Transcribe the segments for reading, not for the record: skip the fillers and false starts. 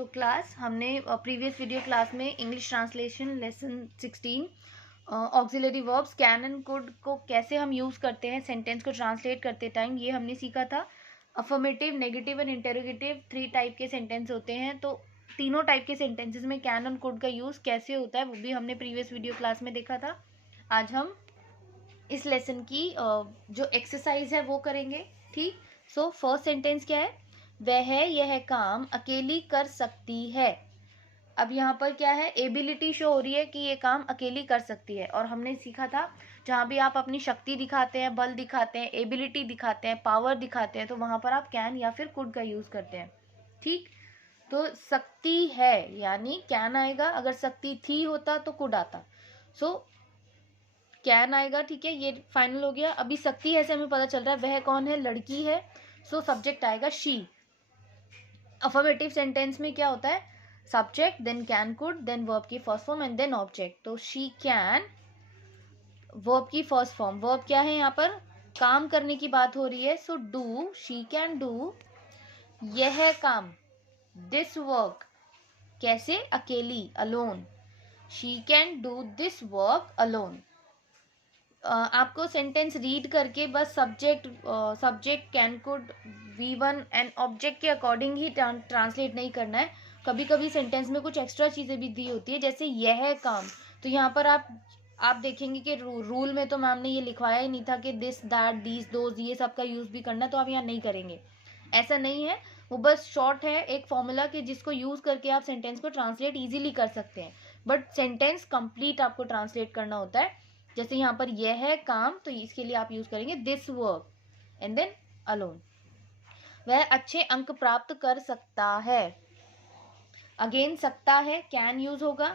So class हमने previous video class में English translation lesson 16 auxiliary verbs can and could को कैसे हम यूज़ करते हैं सेंटेंस को ट्रांसलेट करते टाइम, ये हमने सीखा था। Affirmative, negative and interrogative 3 type के सेंटेंस होते हैं, तो तीनों टाइप के सेंटेंसेस में कैन एंड कुड का यूज़ कैसे होता है वो भी हमने प्रीवियस वीडियो क्लास में देखा था। आज हम इस लेसन की जो एक्सरसाइज है वो करेंगे। ठीक, सो फर्स्ट सेंटेंस क्या है? वह यह काम अकेली कर सकती है। अब यहाँ पर क्या है? एबिलिटी शो हो रही है कि ये काम अकेली कर सकती है, और हमने सीखा था जहाँ भी आप अपनी शक्ति दिखाते हैं, बल दिखाते हैं, एबिलिटी दिखाते हैं, पावर दिखाते हैं, तो वहाँ पर आप कैन या फिर कुड का यूज़ करते हैं। ठीक, तो सकती है यानी कैन आएगा, अगर सकती थी होता तो कुड आता, सो कैन आएगा। ठीक है, ये फाइनल हो गया। अभी सकती है से हमें पता चल रहा है वह कौन है? लड़की है, सो सब्जेक्ट आएगा शी। अफर्मेटिव सेंटेंस में क्या होता है? Subject, then can could, then verb की first form and then object. तो शी कैन, वर्ब की फर्स्ट फॉर्म, वर्ब क्या है यहाँ पर? काम करने की बात हो रही है, so do, she can do यह काम, दिस वर्क। कैसे? अकेली, alone. She can do this work alone. आपको सेंटेंस रीड करके बस subject can could V1 and object के अकॉर्डिंग ही ट्रांसलेट नहीं करना है। कभी कभी सेंटेंस में कुछ एक्स्ट्रा चीज़ें भी दी होती है, जैसे यह काम, तो यहाँ पर आप देखेंगे कि रूल में तो मैम ने ये लिखवाया ही नहीं था कि दिस, दैट, दीज, दोज, ये सब का यूज़ भी करना है, तो आप यहाँ नहीं करेंगे। ऐसा नहीं है, वो बस शॉर्ट है एक फॉर्मूला के जिसको यूज़ करके आप सेंटेंस को ट्रांसलेट ईजिली कर सकते हैं, बट सेंटेंस कंप्लीट आपको ट्रांसलेट करना होता है। जैसे यहाँ पर यह है काम, तो इसके लिए आप यूज करेंगे this work and then alone. वह अच्छे अंक प्राप्त कर सकता है। अगेन सकता है, कैन यूज होगा।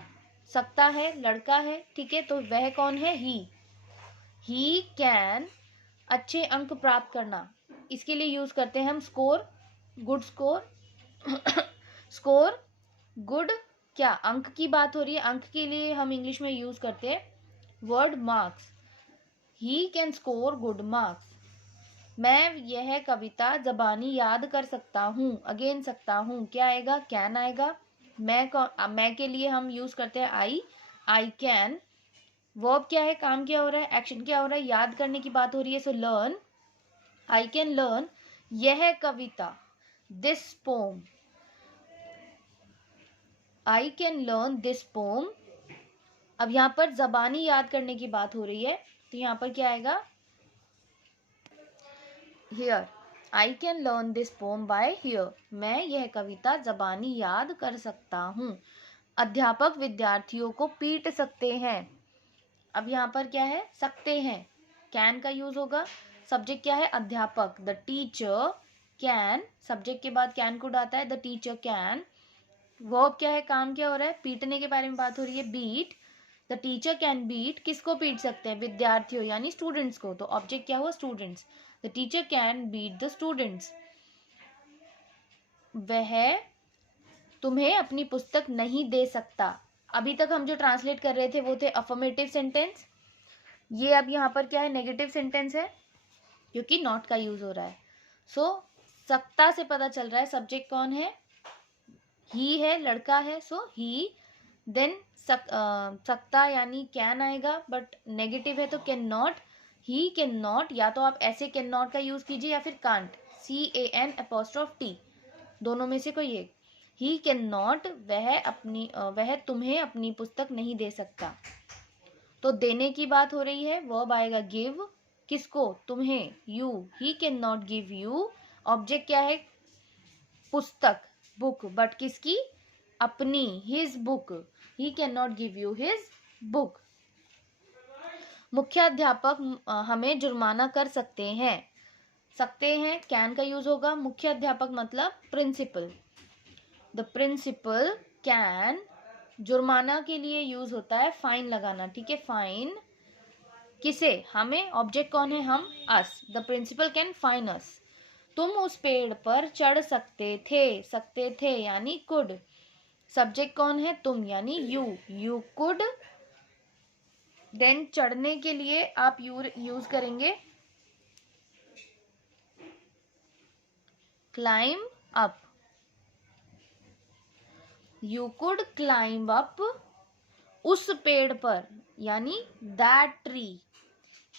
सकता है, लड़का है, ठीक है, तो वह कौन है? ही कैन अच्छे अंक प्राप्त करना, इसके लिए यूज करते हैं हम score, good score. Score, good, क्या अंक की बात हो रही है, अंक के लिए हम इंग्लिश में यूज करते हैं word marks. He can score good marks. मैं यह कविता जबानी याद कर सकता हूँ। अगेन सकता हूँ, क्या आएगा? कैन आएगा। मैं के लिए हम यूज करते हैं आई कैन। वर्ब क्या है? काम क्या हो रहा है? एक्शन क्या हो रहा है? याद करने की बात हो रही है, so learn. I can learn यह कविता, this poem. I can learn this poem. अब यहाँ पर जबानी याद करने की बात हो रही है, तो यहाँ पर क्या आएगा? Here, I can learn this poem by here. मैं यह कविता जबानी याद कर सकता हूँ। अध्यापक विद्यार्थियों को पीट सकते हैं। अब यहाँ पर क्या है? सकते हैं, कैन का यूज होगा। सब्जेक्ट क्या है? अध्यापक, द टीचर कैन, सब्जेक्ट के बाद कैन कुड आता है, द टीचर कैन। वर्ब क्या है? काम क्या हो रहा है? पीटने के बारे में बात हो रही है, beat. The teacher can beat, किसको पीट सकते हैं? विद्यार्थियों यानी स्टूडेंट्स को, तो ऑब्जेक्ट क्या हुआ? Students. The teacher can beat the students. वह तुम्हें अपनी पुस्तक नहीं दे सकता। अभी तक हम जो ट्रांसलेट कर रहे थे वो थे अफर्मेटिव सेंटेंस, ये अब यहाँ पर क्या है? नेगेटिव सेंटेंस है, क्योंकि नॉट का यूज हो रहा है। सो सकता से पता चल रहा है सब्जेक्ट कौन है? ही है, लड़का है, सो ही। देन सकता यानी कैन आएगा, बट नेगेटिव है तो can not. He can not, या तो आप ऐसे कैन नॉट का यूज कीजिए या फिर कांट, CAN', दोनों में से कोई एक। ही कैन नॉट, वह तुम्हें अपनी पुस्तक नहीं दे सकता। तो देने की बात हो रही है, वर्ब आएगा गिव, किसको? तुम्हें, you. He can not give you. Object क्या है? पुस्तक, बुक, बट किसकी? अपनी, his book. He can not give you his book. मुख्य अध्यापक हमें जुर्माना कर सकते हैं। सकते हैं, कैन का यूज होगा। मुख्य अध्यापक मतलब प्रिंसिपल, द प्रिंसिपल कैन। जुर्माना के लिए यूज होता है फाइन लगाना, ठीक है, फाइन। किसे? हमें। ऑब्जेक्ट कौन है? हम, अस। द प्रिंसिपल कैन फाइन अस। तुम उस पेड़ पर चढ़ सकते थे यानी कुड। सब्जेक्ट कौन है? तुम यानी यू कुड। देन चढ़ने के लिए आप यूज करेंगे climb up. You could climb up, उस पेड़ पर, यानी दैट ट्री।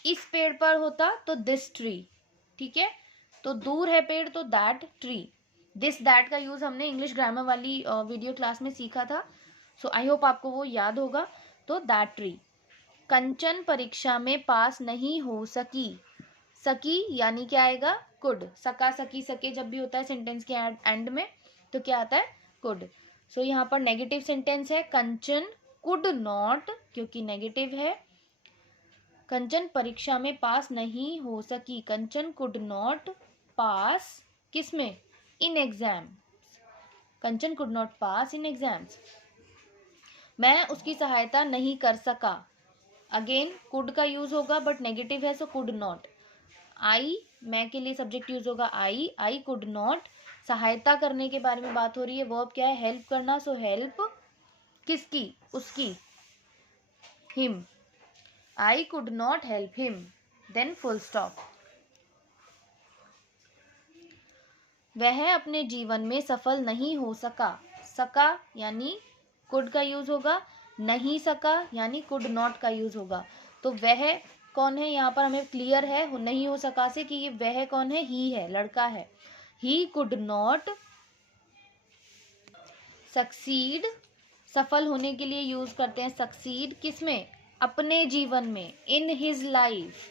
इस पेड़ पर होता तो दिस ट्री, ठीक है। तो दूर है पेड़ तो दैट ट्री। दिस दैट का यूज हमने इंग्लिश ग्रामर वाली वीडियो क्लास में सीखा था, सो आई होप आपको वो याद होगा। तो दैट ट्री। कंचन परीक्षा में पास नहीं हो सकी, सकी यानी क्या आएगा, कुड। सका, सकी, सके जब भी होता है सेंटेंस के एंड में तो क्या आता है, कुड। सो यहाँ पर नेगेटिव सेंटेंस है, कंचन कुड नॉट, क्योंकि नेगेटिव है। कंचन परीक्षा में पास नहीं हो सकी, कंचन कुड नॉट पास, किसमें, in exam. Kanchan could not pass in exams. मैं उसकी सहायता नहीं कर सका, अगेन कुड का यूज होगा बट नेगेटिव है सो कुड नॉट। आई, मैं के लिए सब्जेक्ट यूज होगा आई कुड नॉट। सहायता करने के बारे में बात हो रही है, वर्ब क्या है, हेल्प करना, सो हेल्प किसकी, उसकी, him. I could not help him, then full stop. वह अपने जीवन में सफल नहीं हो सका, सका यानी कुड का यूज होगा, नहीं सका यानी कुड नॉट का यूज होगा। तो वह कौन है, यहाँ पर हमें क्लियर है नहीं हो सका से कि ये वह कौन है, ही है, लड़का है। ही कुड नॉट सक्सीड, सफल होने के लिए यूज करते हैं सक्सीड, किसमें, अपने जीवन में, इन हिज लाइफ।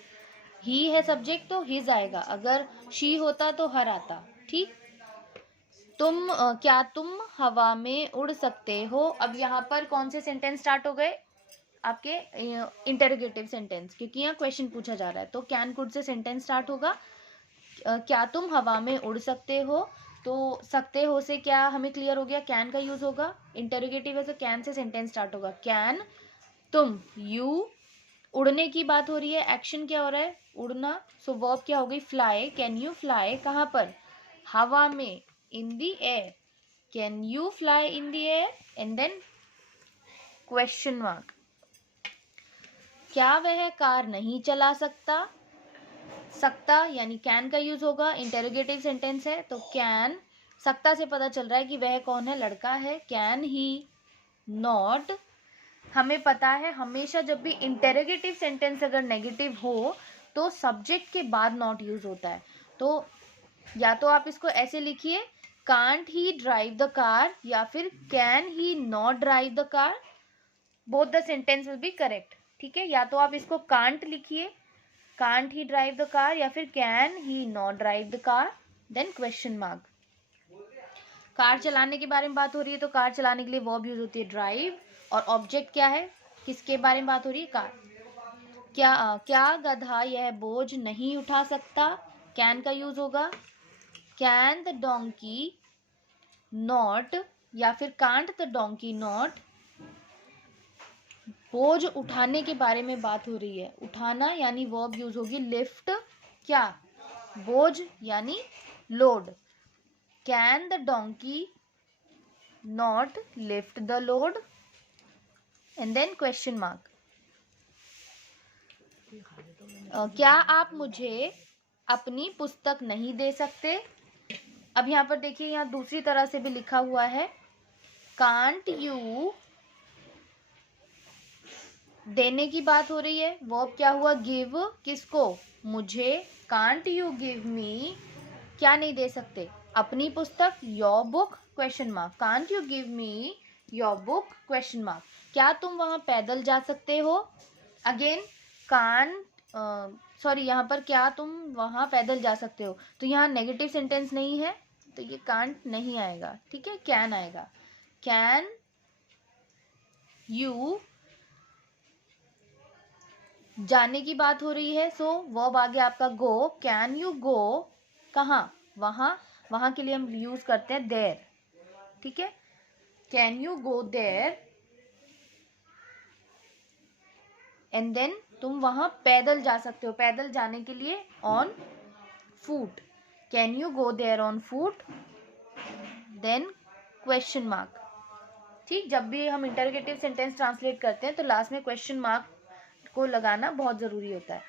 ही है सब्जेक्ट तो हिज आएगा, अगर शी होता तो हर आता, ठीक। तुम क्या तुम हवा में उड़ सकते हो। अब यहाँ पर कौन से सेंटेंस स्टार्ट हो गए, आपके इंटेरोगेटिव सेंटेंस, क्योंकि यहाँ क्वेश्चन पूछा जा रहा है। तो can could say sentence start होगा। क्या तुम हवा में उड़ सकते हो, तो सकते हो से क्या हमें क्लियर हो गया, कैन का यूज होगा। इंटेरोगेटिव है तो कैन से सेंटेंस स्टार्ट होगा। कैन तुम, यू, उड़ने की बात हो रही है, एक्शन क्या हो रहा है, उड़ना, सो वर्ब क्या हो गई, फ्लाई। कैन यू फ्लाई, कहाँ पर, हवा में, in the air. Can you fly in the air, and then question mark. क्या वह कार नहीं चला सकता, सकता यानी कैन का यूज होगा, इंटेरोगेटिव सेंटेंस है तो कैन। सकता से पता चल रहा है कि वह कौन है, लड़का है। कैन ही नॉट, हमें पता है हमेशा जब भी इंटेरोगेटिव सेंटेंस अगर नेगेटिव हो तो सब्जेक्ट के बाद नॉट यूज होता है। तो या तो आप इसको ऐसे लिखिए, can't he drive the car, या फिर can he not drive the car, both the sentence will be correct, ठीक है। या तो आप इसको कांट लिखिए, can't he drive the car, या फिर can he not drive the car, then question mark. Car चलाने के बारे में बात हो रही है तो कार चलाने के लिए वर्ब यूज होती है ड्राइव, और ऑब्जेक्ट क्या है, किसके बारे में बात हो रही है, कार। क्या गधा यह बोझ नहीं उठा सकता, कैन का यूज होगा। कैन द डोंकी नॉट, या फिर कांट द डोंकी नॉट, बोझ उठाने के बारे में बात हो रही है, उठाना यानी वर्ब यूज होगी लिफ्ट, क्या, बोझ यानी load. Can the donkey not lift the load, and then question mark. क्या आप मुझे अपनी पुस्तक नहीं दे सकते। अब यहाँ पर देखिए, यहाँ दूसरी तरह से भी लिखा हुआ है, कांट यू, देने की बात हो रही है, वर्ब क्या हुआ, गिव, किसको, मुझे। कांट यू गिव मी, क्या नहीं दे सकते, अपनी पुस्तक, your book, question mark. Can't you give me your book, question mark. क्या तुम वहां पैदल जा सकते हो, अगेन कांट, सॉरी यहाँ पर क्या तुम वहां पैदल जा सकते हो, तो यहाँ नेगेटिव सेंटेंस नहीं है तो ये कांट नहीं आएगा, ठीक है, कैन आएगा। कैन यू, जाने की बात हो रही है सो वर्ब आगे आपका गो। कैन यू गो, कहाँ, वहां, वहां के लिए हम यूज करते हैं देयर, ठीक है। Can you go there, and then तुम वहां पैदल जा सकते हो, पैदल जाने के लिए on foot. Can you go there on foot, then question mark, ठीक। जब भी हम इंटरोगेटिव सेंटेंस ट्रांसलेट करते हैं तो लास्ट में क्वेश्चन मार्क को लगाना बहुत जरूरी होता है।